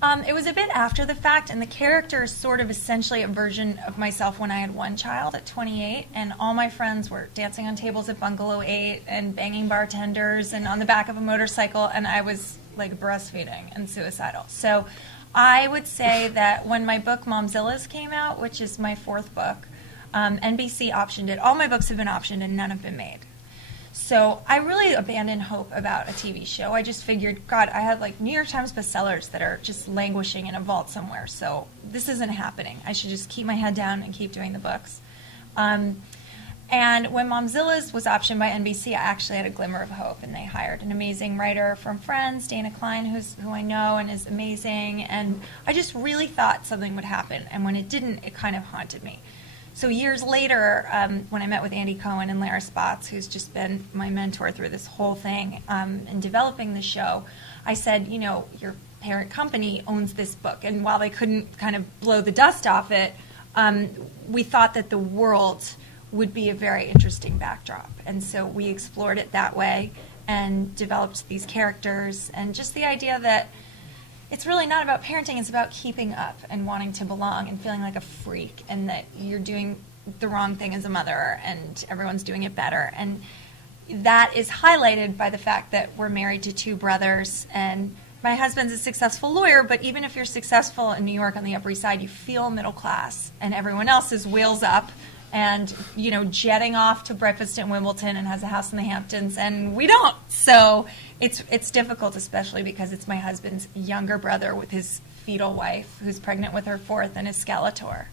It was a bit after the fact, and the character is sort of essentially a version of myself when I had one child at 28, and all my friends were dancing on tables at Bungalow 8 and banging bartenders and on the back of a motorcycle, and I was like breastfeeding and suicidal. So I would say that when my book Momzillas came out, which is my fourth book, NBC optioned it. All my books have been optioned and none have been made. So I really abandoned hope about a TV show. I just figured, God, I had like New York Times bestsellers that are just languishing in a vault somewhere. So this isn't happening. I should just keep my head down and keep doing the books. And when Momzillas was optioned by NBC, I actually had a glimmer of hope, and they hired an amazing writer from Friends, Dana Klein, who I know and is amazing. And I just really thought something would happen. And when it didn't, it kind of haunted me. So years later, when I met with Andy Cohen and Lara Spots, who's just been my mentor through this whole thing in developing the show, I said, you know, your parent company owns this book. And while they couldn't kind of blow the dust off it, we thought that the world would be a very interesting backdrop. And so we explored it that way and developed these characters, and just the idea that it's really not about parenting, it's about keeping up and wanting to belong and feeling like a freak, and that you're doing the wrong thing as a mother and everyone's doing it better. And that is highlighted by the fact that we're married to two brothers, and my husband's a successful lawyer, but even if you're successful in New York on the Upper East Side, you feel middle class, and everyone else is wheels up and, you know, jetting off to breakfast in Wimbledon and has a house in the Hamptons, and we don't. So it's difficult, especially because it's my husband's younger brother with his fetal wife who's pregnant with her fourth and is Skeletor.